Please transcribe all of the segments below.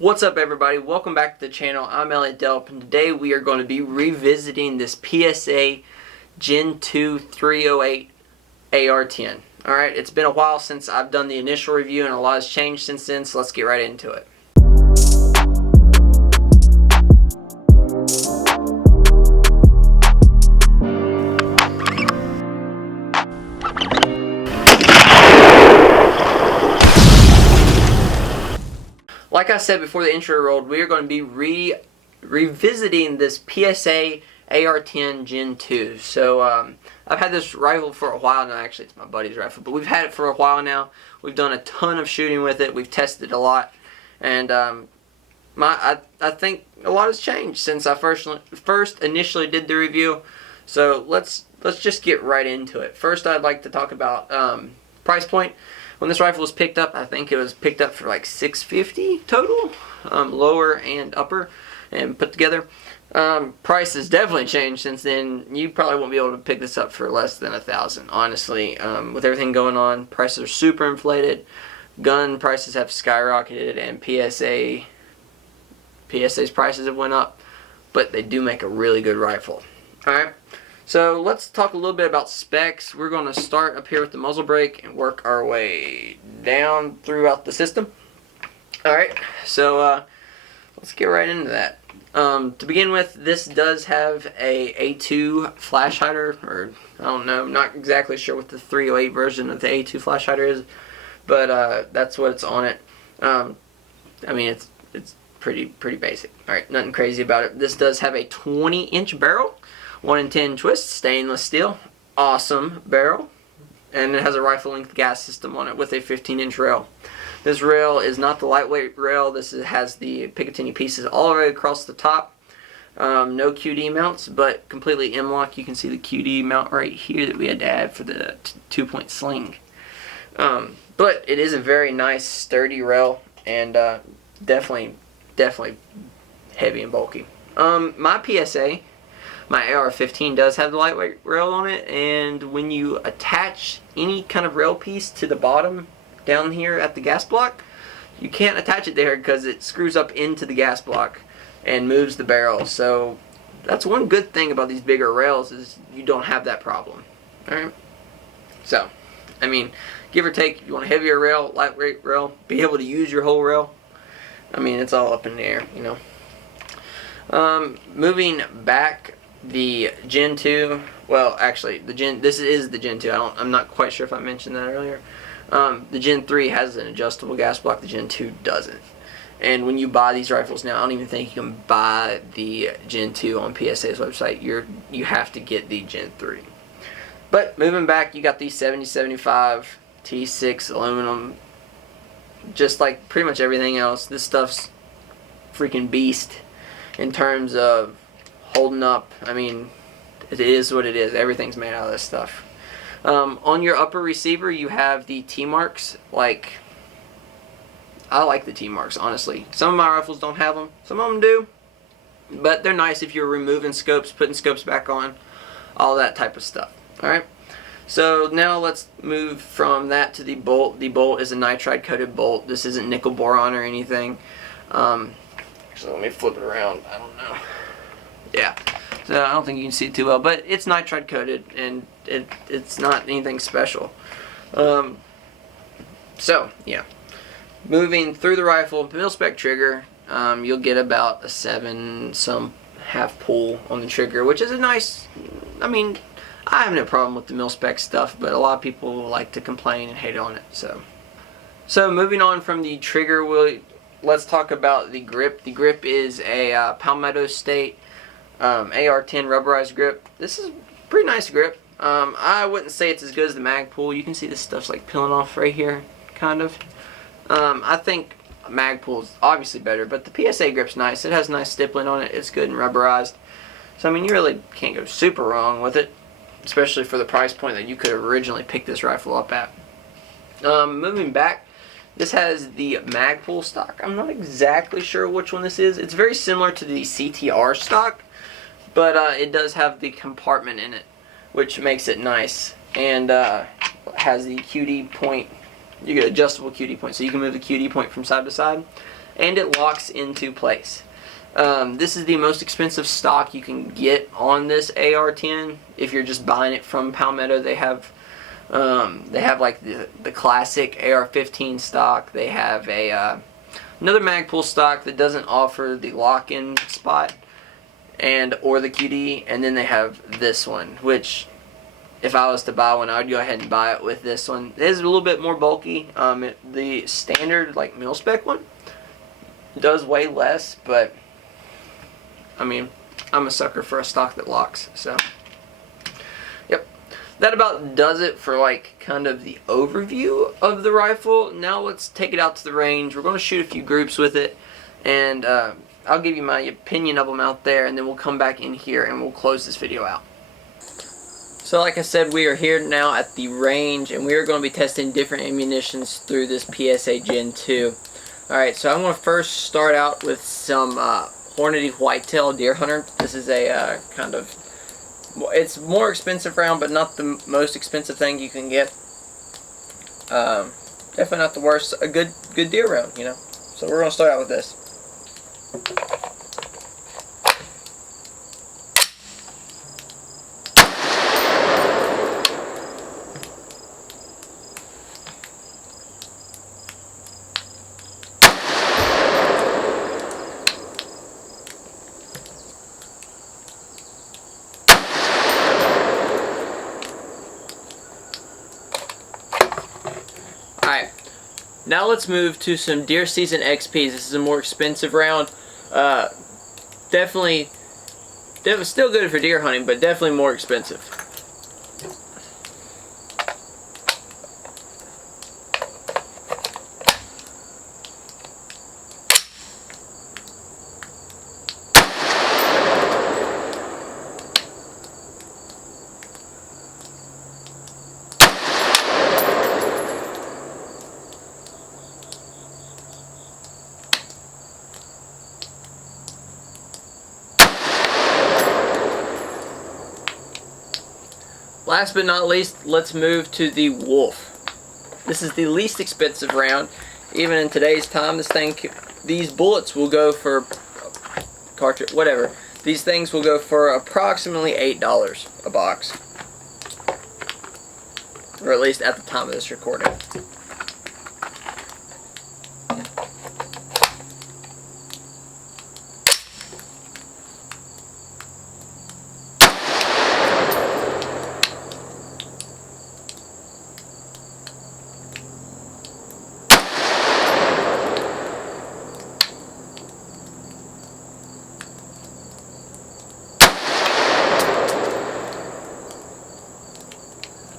What's up, everybody? Welcome back to the channel. I'm Elliott Delp, and today we are going to be revisiting this PSA Gen 2 308 AR10. Alright, it's been a while since I've done the initial review and a lot has changed since then, so let's get right into it. Like I said before the intro rolled, we are going to be revisiting this PSA AR10 Gen 2. So I've had this rifle for a while now. Actually, it's my buddy's rifle, but we've had it for a while now. We've done a ton of shooting with it. We've tested a lot, and I think a lot has changed since I first initially did the review. So let's just get right into it. First, I'd like to talk about price point. When this rifle was picked up, I think it was picked up for like $650 total, lower and upper, and put together. Price has definitely changed since then. You probably won't be able to pick this up for less than $1,000. Honestly, with everything going on, prices are super inflated. Gun prices have skyrocketed, and PSA's prices have went up. But they do make a really good rifle. All right. So let's talk a little bit about specs. We're going to start up here with the muzzle brake and work our way down throughout the system. Alright, so let's get right into that. To begin with, this does have a A2 flash hider, or I don't know, I'm not exactly sure what the 308 version of the A2 flash hider is, but that's what's on it. I mean, it's pretty basic. Alright, nothing crazy about it. This does have a 20-inch barrel. 1 in 10 twist, stainless steel, awesome barrel, and it has a rifle length gas system on it with a 15-inch rail. This rail is not the lightweight rail. This has the Picatinny pieces all the way across the top. No QD mounts, but completely M-lock. You can see the QD mount right here that we had to add for the 2-point sling. But it is a very nice, sturdy rail, and definitely heavy and bulky. My PSA, my AR-15 does have the lightweight rail on it, and when you attach any kind of rail piece to the bottom down here at the gas block, you can't attach it there because it screws up into the gas block and moves the barrel. So that's one good thing about these bigger rails, is you don't have that problem. Alright? So, I mean, give or take, if you want a heavier rail, lightweight rail, be able to use your whole rail, I mean, it's all up in the air, you know. Moving back, the Gen 2, well, actually, this is the Gen 2. I'm not quite sure if I mentioned that earlier. The Gen 3 has an adjustable gas block. The Gen 2 doesn't. And when you buy these rifles now, I don't even think you can buy the Gen 2 on PSA's website. You have to get the Gen 3. But moving back, you got the 7075 T6 aluminum. Just like pretty much everything else, this stuff's freaking beast in terms of holding up. I mean, it is what it is. Everything's made out of this stuff. On your upper receiver, you have the T-marks. Like, I like the T-marks, honestly. Some of my rifles don't have them. Some of them do. But they're nice if you're removing scopes, putting scopes back on, all that type of stuff. Alright? So now let's move from that to the bolt. The bolt is a nitride coated bolt. This isn't nickel boron or anything. Actually, let me flip it around. I don't know. Yeah, so I don't think you can see it too well, but it's nitride coated, and it's not anything special. So, yeah. Moving through the rifle, mil-spec trigger, you'll get about a 7-some half pull on the trigger, which is a nice, I mean, I have no problem with the mil-spec stuff, but a lot of people like to complain and hate on it, so. So moving on from the trigger, let's talk about the grip. The grip is a Palmetto State AR10 rubberized grip. This is a pretty nice grip. I wouldn't say it's as good as the Magpul. You can see this stuff's like peeling off right here, kind of. I think Magpul's obviously better, but the PSA grip's nice. It has nice stippling on it. It's good and rubberized. So I mean, you really can't go super wrong with it, especially for the price point that you could have originally picked this rifle up at. Moving back, this has the Magpul stock. I'm not exactly sure which one this is. It's very similar to the CTR stock, but it does have the compartment in it, which makes it nice, and has the QD point. You get adjustable QD point, so you can move the QD point from side to side, and it locks into place. This is the most expensive stock you can get on this AR10. If you're just buying it from Palmetto, they have like the classic AR15 stock. They have a another Magpul stock that doesn't offer the lock-in spot or the QD, and then they have this one, which if I was to buy one, I would go ahead and buy it with this one. It is a little bit more bulky. The standard like mil spec one does weigh less, but I mean, I'm a sucker for a stock that locks, so yep. That about does it for like kind of the overview of the rifle. Now let's take it out to the range. We're going to shoot a few groups with it, and I'll give you my opinion of them out there, and then we'll come back in here and we'll close this video out. So like I said, we are here now at the range, and we are going to be testing different ammunitions through this PSA Gen 2. Alright, so I'm going to first start out with some Hornady Whitetail Deer Hunter. This is a kind of, it's more expensive round, but not the most expensive thing you can get. Definitely not the worst. A good deer round, you know. So we're going to start out with this. Alright, now let's move to some Deer Season XPs. This is a more expensive round. Definitely still good for deer hunting, but definitely more expensive. Last but not least, let's move to the Wolf. This is the least expensive round. Even in today's time, these bullets will go for cartridge, whatever. These things will go for approximately $8 a box, or at least at the time of this recording.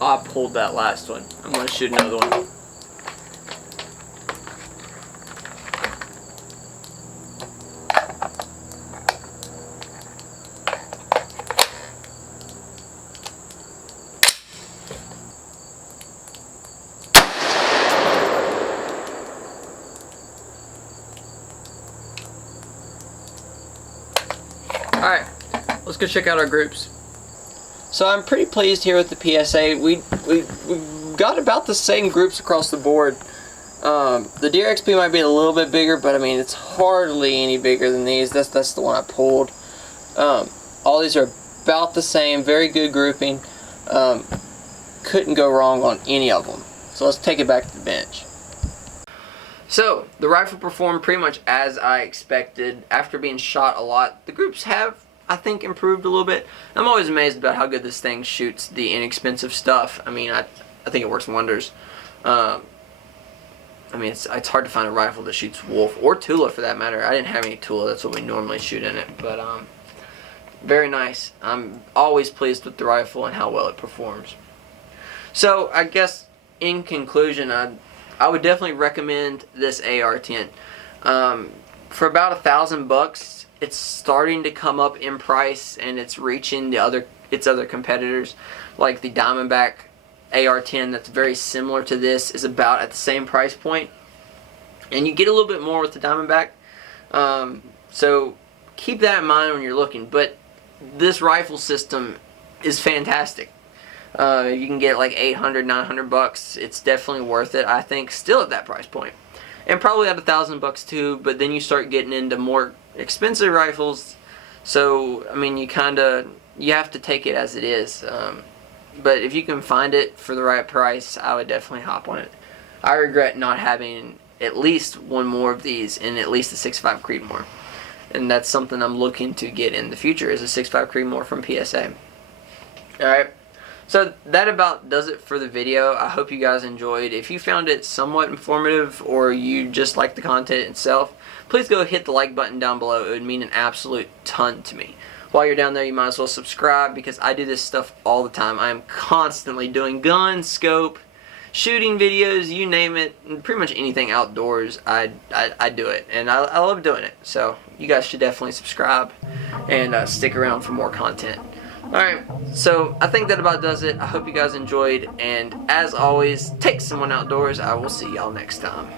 I pulled that last one. I'm going to shoot another one. Alright, let's go check out our groups. So I'm pretty pleased here with the PSA. We got about the same groups across the board. The Deer XP might be a little bit bigger, but I mean it's hardly any bigger than these. That's the one I pulled. All these are about the same. Very good grouping. Couldn't go wrong on any of them. So let's take it back to the bench. So the rifle performed pretty much as I expected. After being shot a lot, the groups have, I think, improved a little bit. I'm always amazed about how good this thing shoots the inexpensive stuff. I mean, I think it works wonders. I mean, it's hard to find a rifle that shoots Wolf, or Tula for that matter. I didn't have any Tula. That's what we normally shoot in it. But very nice. I'm always pleased with the rifle and how well it performs. So I guess in conclusion, I would definitely recommend this AR10. For about $1,000. It's starting to come up in price, and it's reaching its other competitors, like the Diamondback AR10 that's very similar to this is about at the same price point, and you get a little bit more with the Diamondback. So keep that in mind when you're looking. But this rifle system is fantastic. You can get like $800, $900. It's definitely worth it, I think, still at that price point. and probably at $1,000 too. But then you start getting into more expensive rifles, so I mean you have to take it as it is. But if you can find it for the right price, I would definitely hop on it. I regret not having at least one more of these and at least a 6.5 Creedmoor. And that's something I'm looking to get in the future, is a 6.5 Creedmoor from PSA. Alright, so that about does it for the video. I hope you guys enjoyed. If you found it somewhat informative or you just like the content itself, please go hit the like button down below. It would mean an absolute ton to me. While you're down there, you might as well subscribe, because I do this stuff all the time. I am constantly doing gun, scope, shooting videos, you name it, and pretty much anything outdoors, I do it. And I love doing it. So you guys should definitely subscribe and stick around for more content. Alright, so I think that about does it. I hope you guys enjoyed. And as always, take someone outdoors. I will see y'all next time.